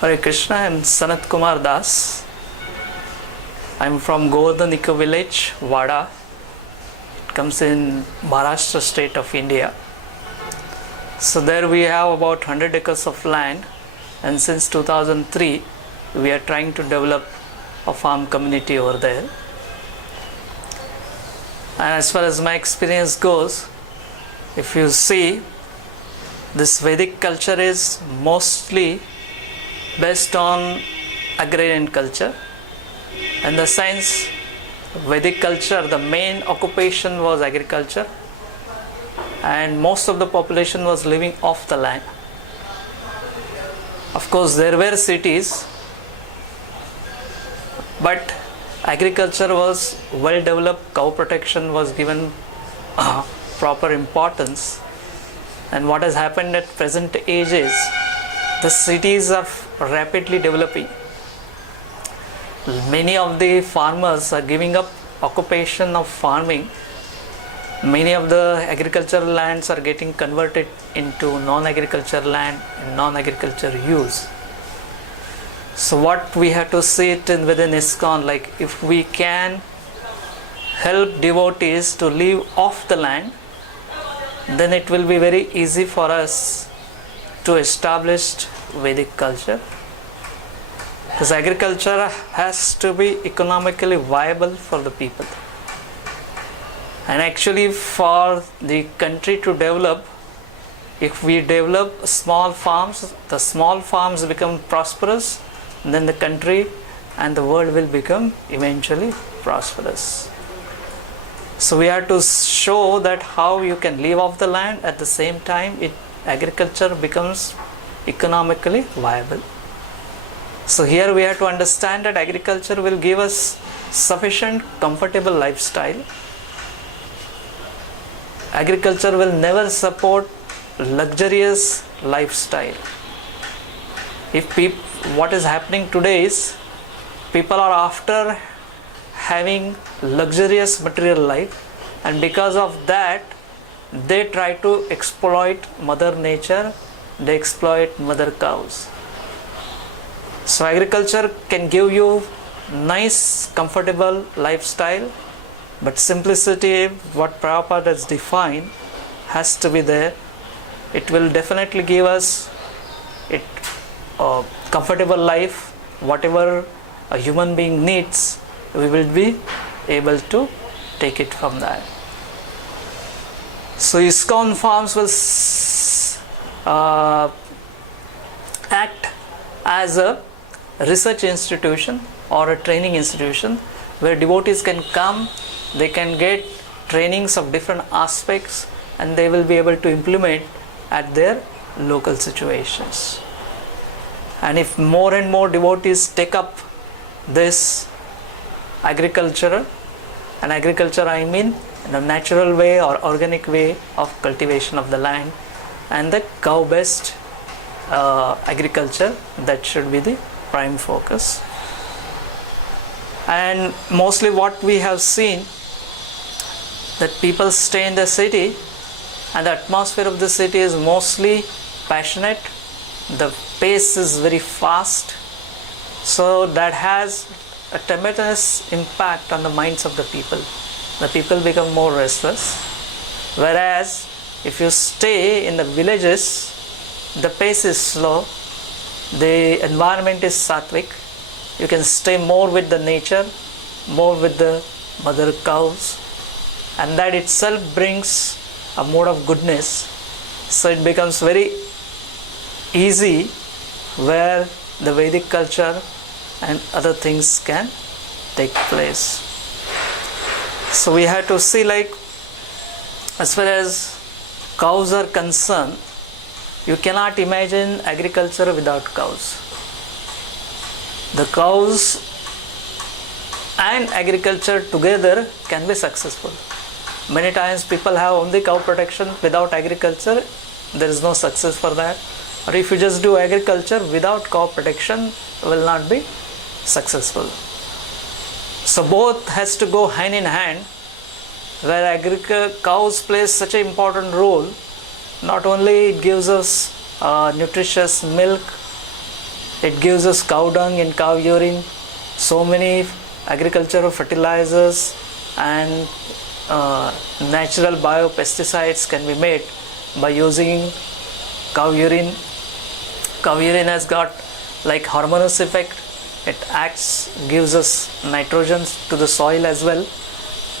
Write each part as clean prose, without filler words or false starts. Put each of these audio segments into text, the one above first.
Hare Krishna, I am Sanat Kumar Das. I am from Govardhan Eco Village, Vada. It comes in Maharashtra state of India. So there we have about 100 acres of land, and since 2003 we are trying to develop a farm community over there. And as far as my experience goes, if you see, this Vedic culture is mostly based on agrarian culture. In the sense, Vedic culture, the main occupation was agriculture, and most of the population was living off the land. Of course, there were cities, but agriculture was well developed, cow protection was given proper importance. And what has happened at present age is the cities are rapidly developing. Many of the farmers are giving up occupation of farming. Many of the agricultural lands are getting converted into non-agricultural land and non-agriculture use. So what we have to see it in within ISKCON, like if we can help devotees to live off the land, then it will be very easy for us to establish Vedic culture. Because agriculture has to be economically viable for the people. And actually for the country to develop, if we develop small farms, the small farms become prosperous, then the country and the world will become eventually prosperous. So we have to show that how you can live off the land, at the same time agriculture becomes economically viable. So here we have to understand that agriculture will give us sufficient comfortable lifestyle. Agriculture will never support luxurious lifestyle. What is happening today is people are after having luxurious material life, and because of that they try to exploit mother nature, they exploit mother cows. So agriculture can give you nice comfortable lifestyle, but simplicity, what Prabhupada has defined, has to be there. It will definitely give us a comfortable life. Whatever a human being needs, we will be able to take it from that. So ISKCON farms will act as a research institution or a training institution where devotees can come, they can get trainings of different aspects, and they will be able to implement at their local situations. And if more and more devotees take up this agriculture, and agriculture I mean in a natural way or organic way of cultivation of the land, and the cow-based agriculture, that should be the prime focus. And mostly what we have seen, that people stay in the city and the atmosphere of the city is mostly passionate, the pace is very fast, so that has a tremendous impact on the minds of the people. The people become more restless. Whereas if you stay in the villages, the pace is slow, the environment is sattvic, you can stay more with the nature, more with the mother cows, and that itself brings a mode of goodness. So it becomes very easy where the Vedic culture and other things can take place. So we have to see, like, as far as cows are concerned, you cannot imagine agriculture without cows. The cows and agriculture together can be successful. Many times people have only cow protection without agriculture, there is no success for that. Or if you just do agriculture without cow protection, will not be successful. So both has to go hand in hand, where cows plays such an important role. Not only it gives us nutritious milk, It gives us cow dung and cow urine, so many agricultural fertilizers and natural biopesticides can be made by using cow urine. Cow urine has got like hormonous effect. It gives us nitrogen to the soil as well,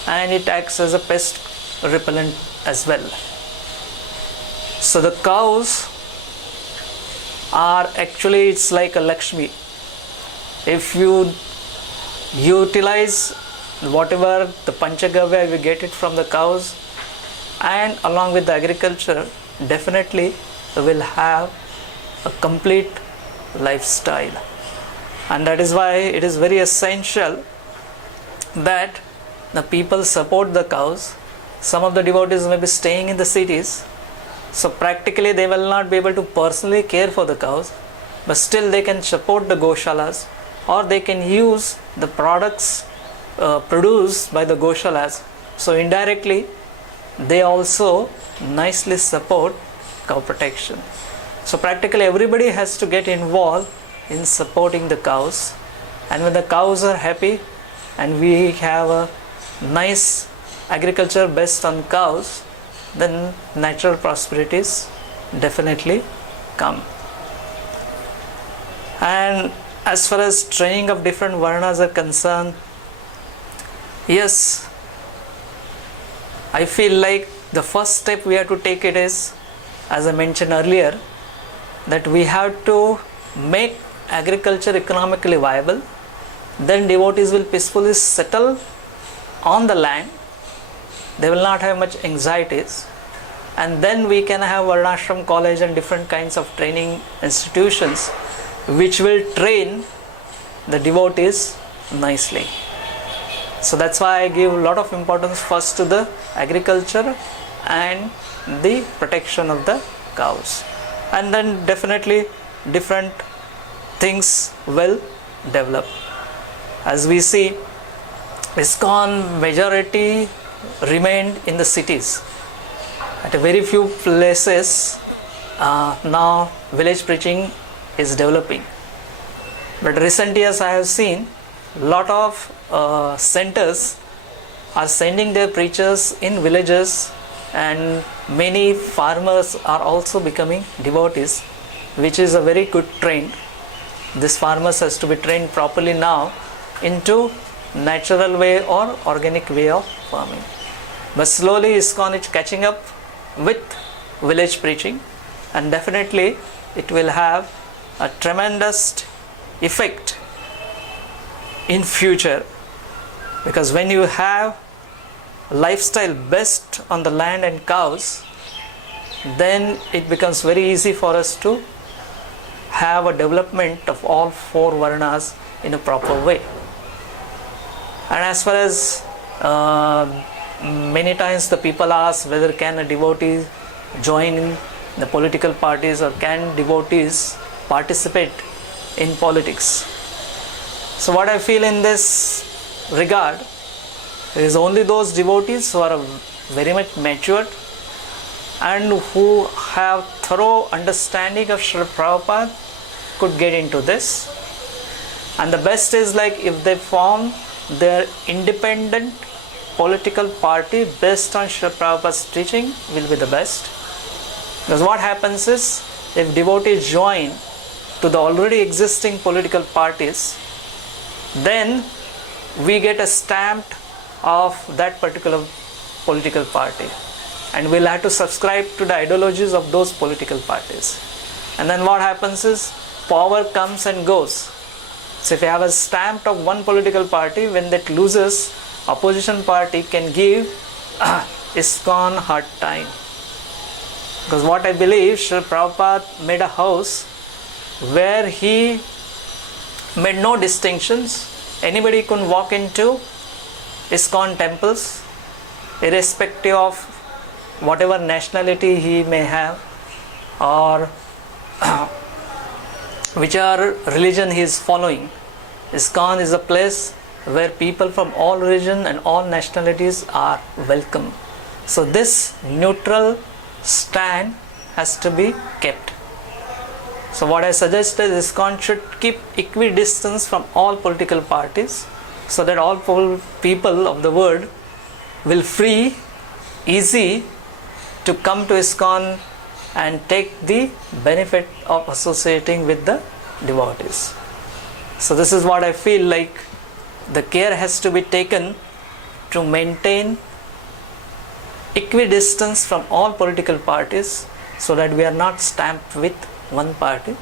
and it acts as a pest repellent as well. So the cows are actually, it's like a Lakshmi. If you utilize whatever the Panchagavya we get it from the cows, and along with the agriculture, definitely we will have a complete lifestyle. And that is why it is very essential that the people support the cows. Some of the devotees may be staying in the cities, so practically they will not be able to personally care for the cows, but still they can support the goshalas, or they can use the products produced by the goshalas. So indirectly they also nicely support cow protection. So practically everybody has to get involved in supporting the cows, and when the cows are happy and we have a nice agriculture based on cows, then natural prosperities definitely come. And as far as training of different varnas are concerned, yes, I feel like the first step we have to take it is, as I mentioned earlier, that we have to make agriculture economically viable. Then devotees will peacefully settle on the land. They will not have much anxieties, and then we can have Varnashram college and different kinds of training institutions which will train the devotees nicely. So that's why I give a lot of importance first to the agriculture and the protection of the cows, and then definitely different things will develop. As we see, ISKCON majority remained in the cities. At a very few places now village preaching is developing, but recent years I have seen lot of centers are sending their preachers in villages, and many farmers are also becoming devotees, which is a very good trend. This farmers has to be trained properly now into natural way or organic way of farming. But slowly ISKCON is catching up with village preaching, and definitely it will have a tremendous effect in future, because when you have lifestyle based on the land and cows, then it becomes very easy for us to have a development of all four varnas in a proper way. And as far as many times the people ask whether can a devotee join the political parties, or can devotees participate in politics. So what I feel in this regard is only those devotees who are very much matured and who have thorough understanding of Srila Prabhupada could get into this. And the best is like if they form their independent political party based on Srila Prabhupada's teaching will be the best. Because what happens is, if devotees join to the already existing political parties, then we get a stamp of that particular political party, and we'll have to subscribe to the ideologies of those political parties. And then what happens is, power comes and goes. So if you have a stamp of one political party, when that loses, opposition party can give ISKCON hard time. Because what I believe, Srila Prabhupada made a house where he made no distinctions. Anybody could walk into ISKCON temples, irrespective of whatever nationality he may have, or whichever religion he is following. ISKCON is a place where people from all religion and all nationalities are welcome. So this neutral stand has to be kept. So what I suggest is ISKCON should keep equidistance from all political parties, so that all people of the world will free, easy to come to ISKCON and take the benefit of associating with the devotees. So this is what I feel like the care has to be taken to maintain equidistance from all political parties, so that we are not stamped with one party.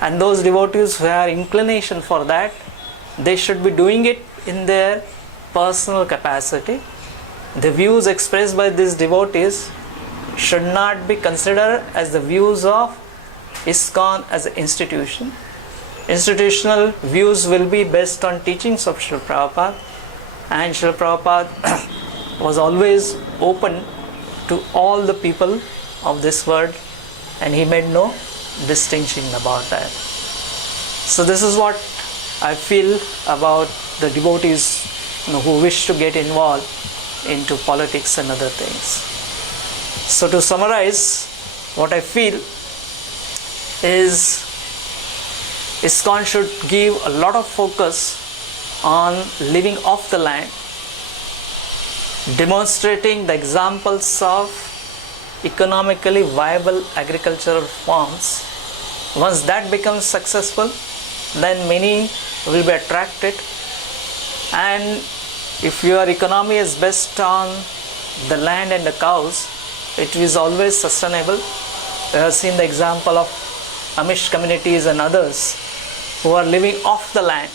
And those devotees who have inclination for that, they should be doing it in their personal capacity. The views expressed by these devotees should not be considered as the views of ISKCON as an institution. Institutional views will be based on teachings of Srila Prabhupada, and Srila Prabhupada was always open to all the people of this world, and he made no distinction about that. So this is what I feel about the devotees who wish to get involved into politics and other things. So to summarize, what I feel is ISKCON should give a lot of focus on living off the land, demonstrating the examples of economically viable agricultural forms. Once that becomes successful, then many will be attracted. And if your economy is based on the land and the cows, it is always sustainable. We have seen the example of Amish communities and others who are living off the land,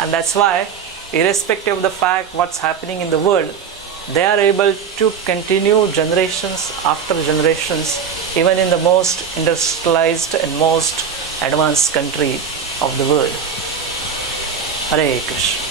and that's why, irrespective of the fact what's happening in the world, they are able to continue generations after generations, even in the most industrialized and most advanced country of the world. Hare Krishna.